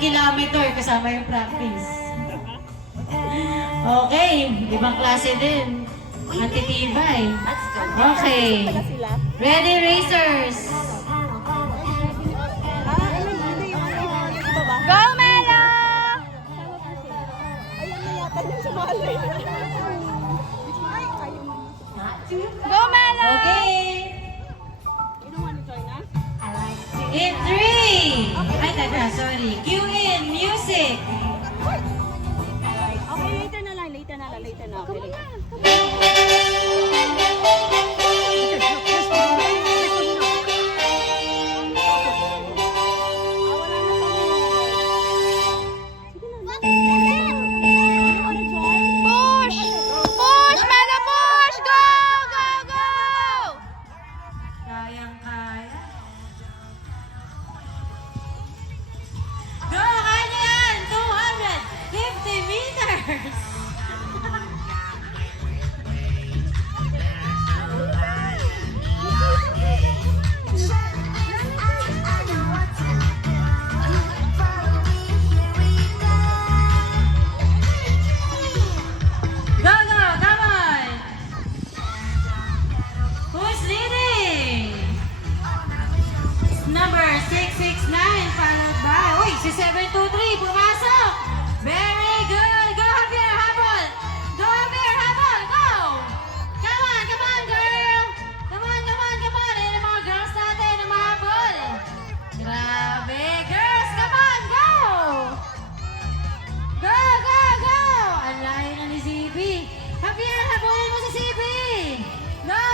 kilometer kasama yung practice. Okay, ibang klase din. Antitibay. Okay. Ready, racers? Go, Melo! Go, Melo! Okay. In 3. Ay, teka, sorry. Cue in, music. Okay, later na. Okay. Push! Push, Melo, push! Go! Go! Go! Kayang-kaya. Go, kaya yan! 250 meters! Go, go, come on! Who's leading? Number 669 followed by... Uy, si 723 pumasok! Very good! Go, Javier, habol! Go, Javier, habol! Go! Come on, girl! Come on! Ayan ang mga girls natin na mahabol! Grabe! Girls, come on! Go! Go! Ang layo na ni CB! Javier, habulin mo si CB! Go!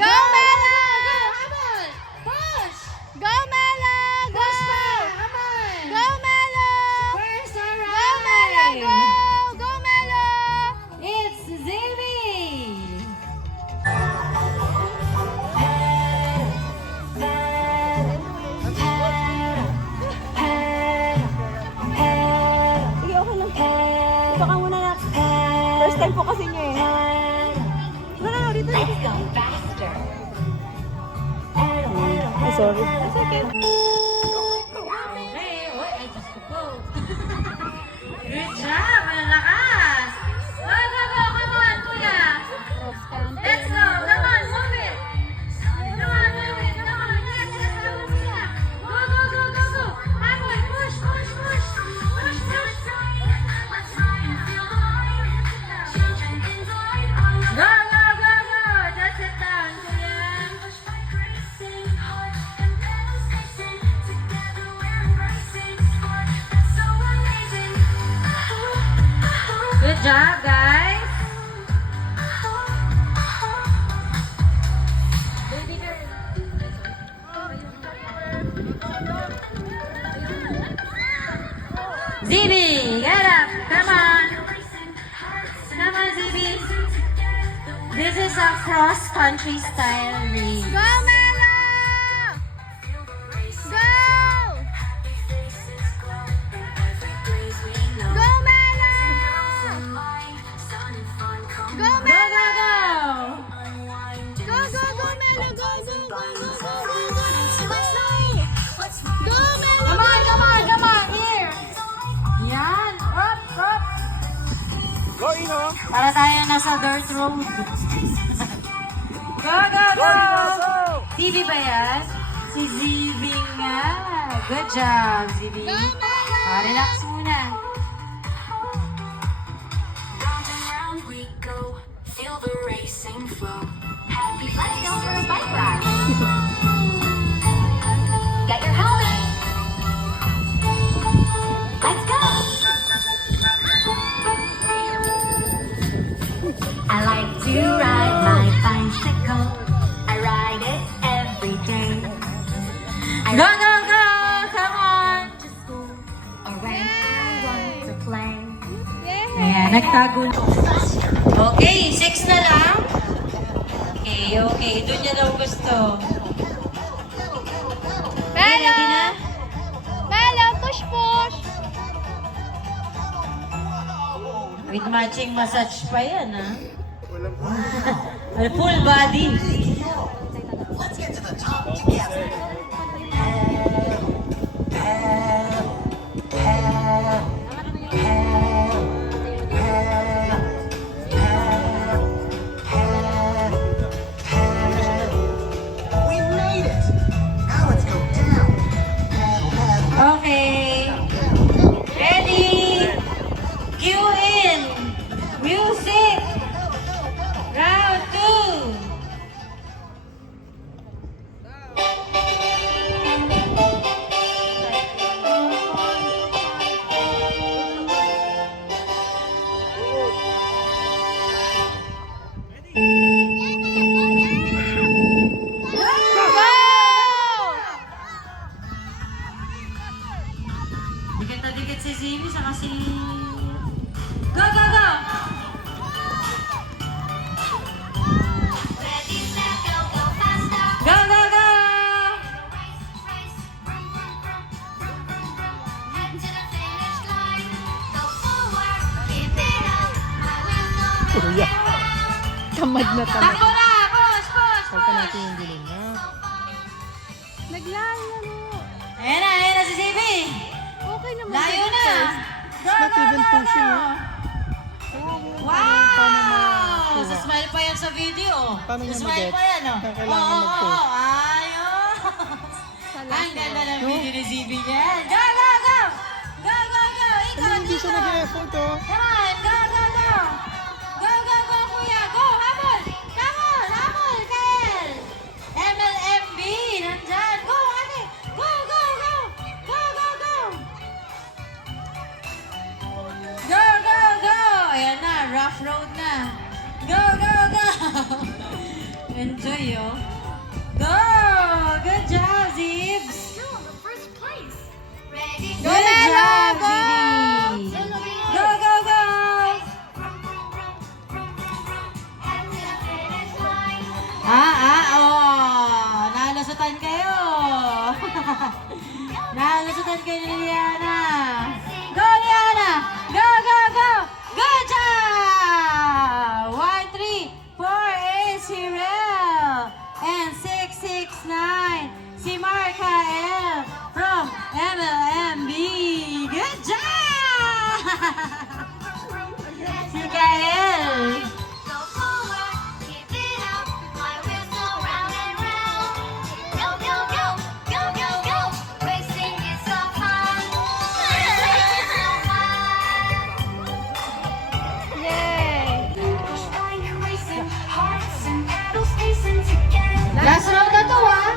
Go, Melo! Go! Habol! Push! Go, Melo! Go! Push pa! Come on! Go, Melo! First Go, Melo! arrive! Go! Go, Melo! It's Zilby! Sige, okay lang. Baka muna na. First time po kasi niya eh. No, dito. Let's go faster. Sorry. It's okay. Hey, oy, ay, Diyos ko po. Good job! Ang lakas! Go! Come on, kuya! Let's go! Come on, move it! Come on! Yes, kasama sila! Go! Habol! Push! Push! Go! Just sit down, kuya! Good job, guys! Baby girl! Zibi, get up! Come on! Come on, Zibi! This is a cross-country style race. Go, Melo! Go! Go, Melo! Go, Go, Melo! go, go! Go, Melo! Go, Go, Melo! Come on! Here! Yan! Up! Go, Ino! Para tayo nasa dirt road. Go! Go! ZB ba yan? Si ZB nga. Good job, ZB. Go, Melo! Relax muna. Round and round we go, feel the racing flow. Happy let's go for a bike ride. Get your helmet. Let's go. I like to ride my bicycle. I ride it every day. I Go! ride Come on! to school or when I want to play. Ayan, nagtago na. Okay, 6 na lang. Okay. Doon niya daw gusto. Melo! Ready na? Melo, push! With matching massage pa yan, ha? Full body. Zimi saka si... Go, go, go! Go, go, go! Kuya. Tamad na tamad. Takbo na! Push, push, Huwag pa push! natin yung gulong na. Naglalaro. Ayan na si Zimi! Okay naman. Layo na! Go, Not go, even go, pushing, go! oh. Wow! Sa smile pa yan sa video. Paano Sa niya smile mag-get? pa yan, oh. Kailangan mag-push. Ayos! Ang ganda ng video ni Zimi niyan. Go, go, go! Go, go, go! Ikaw, Ano, hindi dito! siya nag-effort, oh. Come on! Go, go, go! Go, go, go, kuya! Go! Habol! Habol! Habol! Kael! MLMB! Nandyan! Go, ate! Go, go, go! Go, go, go! Go, go, go! Ayan na, rough road na. Go, go, go! Enjoy, oh. Go! Good job, Zibs! Good job, Zibby! Go, go, go! Oh! Nalusutan kayo! Nalusutan kayo ni Liana! Go, Liana! Go, go, go! Good job! 1-3 for Israel! And 6-6-9 si Marka L from MLMB! Good job! Si Kael! Yay! Last round na to, ah.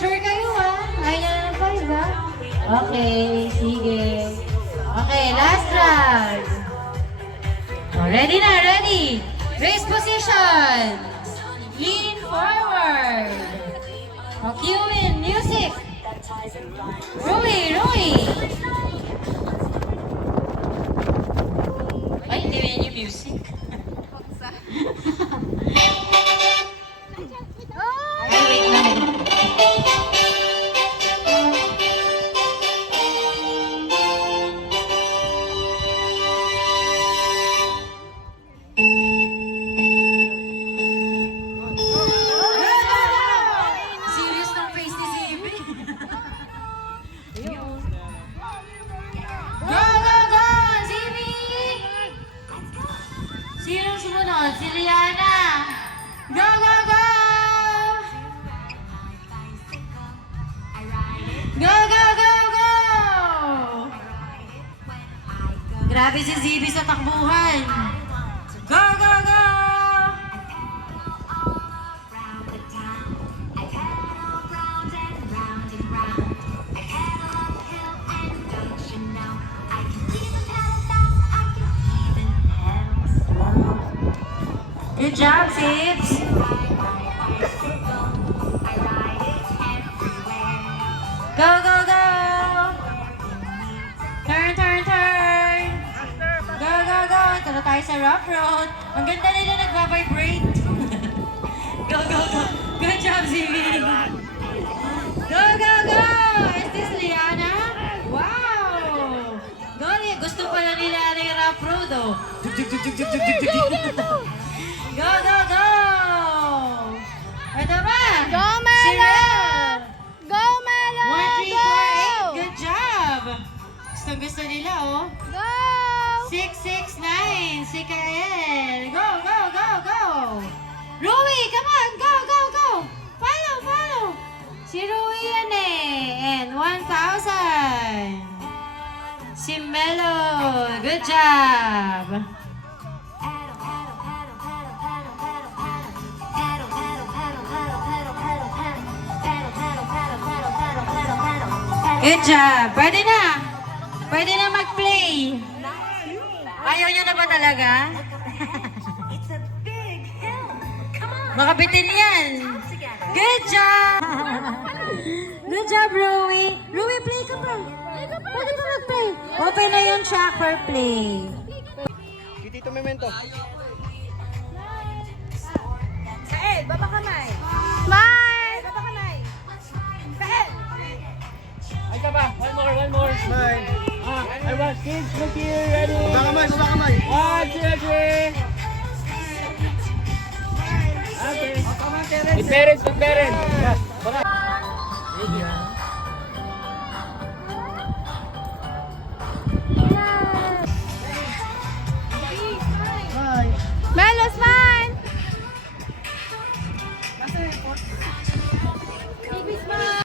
Sure kayo, ah. Ayaw na ng 5, ah. Okay, sige. Okay, last round. Oh, ready na, ready. Race position. Lean forward. Oh, cue in music. Rui, Rui. Ay, hindi na yun yung music. Ay, wait lang. Serious ng face ni Zibby. Go, go, go! Zibby! Sino sumunod? Si Liana! Go, go, go! Go, go, go, go! Grabe si Zibby sa takbuhan. Go, go, go! Good job, Zibs! Go, go, go! Turn, turn, turn! Go, go, go! Ito na tayo sa rough road. Ang ganda nila nagbabibrate. Go, go, go! Good job, Zibby! Go, go, go! Is this Liana? Wow! Goli, gusto pala nila yung rough road, oh. Go, go, go! Ito ba? Go, Si Melo! Rel! Go, Melo! 1, 3, Go! 4, 8. Good job! Gusto nila, oh. Go! 6, 6, 9. Si Kael. Go, go, go, go! Rui, come on! Go, go, go! Follow, follow! Si Rui yan eh. And 1,000. Si Melo. Good job! Good job! Pwede na! Pwede na mag-play! Ayaw nyo na ba talaga? Baka bitin yan! Good job! Good job, Rui. Rui, play ka pa. Pwede pa mag-play. Open na yung track for play. Tito Memento. Kael, baba kamay. Smile! Baba kamay. Kael! Ay ka ba? One more. Smile. I want kids, look here, ready? Baba kamay, baba kamay. 1, 2, 3. Okay. The parents. Yes.